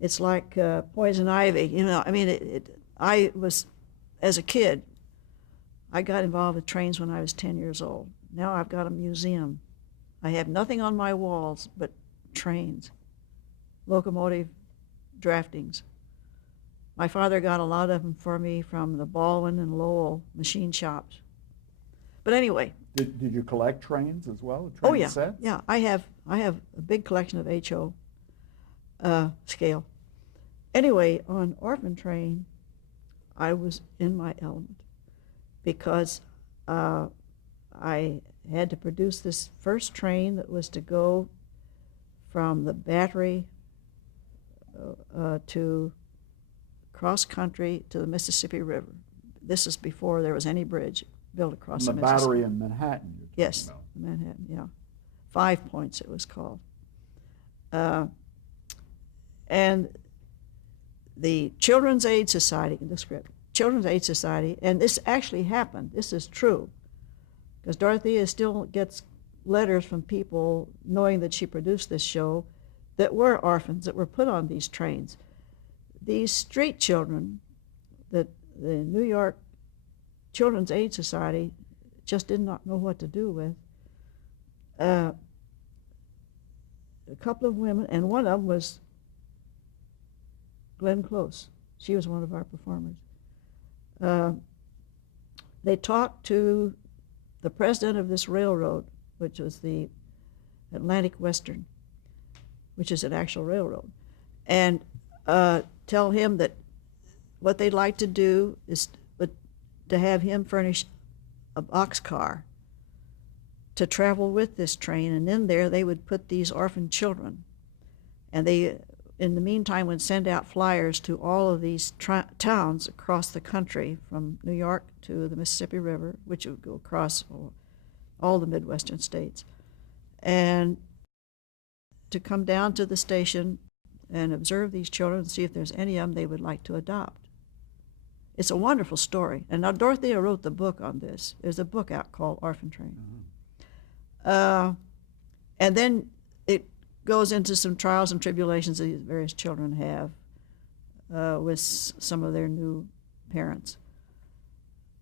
It's like poison ivy, you know. I mean, I was, as a kid, I got involved with trains when I was 10 years old. Now I've got a museum. I have nothing on my walls but trains, locomotive draftings. My father got a lot of them for me from the Baldwin and Lowell machine shops. But anyway, Did you collect trains as well? oh Train yeah, sets? yeah, I have a big collection of HO scale. Anyway, on Orphan Train, I was in my element because I had to produce this first train that was to go from the Battery to cross country to the Mississippi River. This is before there was any bridge built across From the the Mississippi. Battery in Manhattan you're talking Yes, about. Manhattan, yeah. 5 Points it was called. Uh, and the Children's Aid Society, the script, Children's Aid Society, and this actually happened, this is true, because Dorothea still gets letters from people knowing that she produced this show that were orphans that were put on these trains. These street children that the New York Children's Aid Society just did not know what to do with. A couple of women, and one of them was Glenn Close. She was one of our performers. They talked to the president of this railroad, which was the Atlantic Western, which is an actual railroad, and tell him that what they'd like to do is to have him furnish a boxcar to travel with this train, and in there they would put these orphan children, and they, in the meantime, would send out flyers to all of these towns across the country, from New York to the Mississippi River, which would go across all the Midwestern states, and to come down to the station and observe these children and see if there's any of them they would like to adopt. It's a wonderful story. And now Dorothea wrote the book on this. There's a book out called Orphan Train. And then it goes into some trials and tribulations that these various children have with some of their new parents.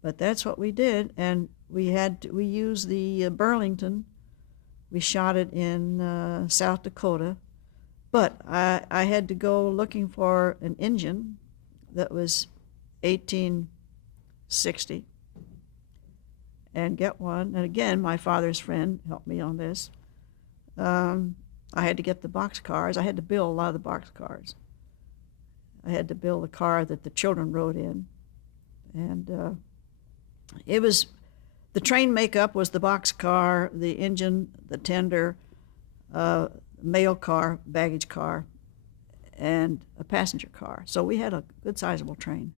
But that's what we did, and we used the Burlington. We shot it in South Dakota, but I had to go looking for an engine that was 1860 and get one. And again, my father's friend helped me on this. I had to get the box cars. I had to build a lot of the box cars. I had to build a car that the children rode in. And it was, the train makeup was the box car, the engine, the tender, mail car, baggage car, and a passenger car. So we had a good sizable train.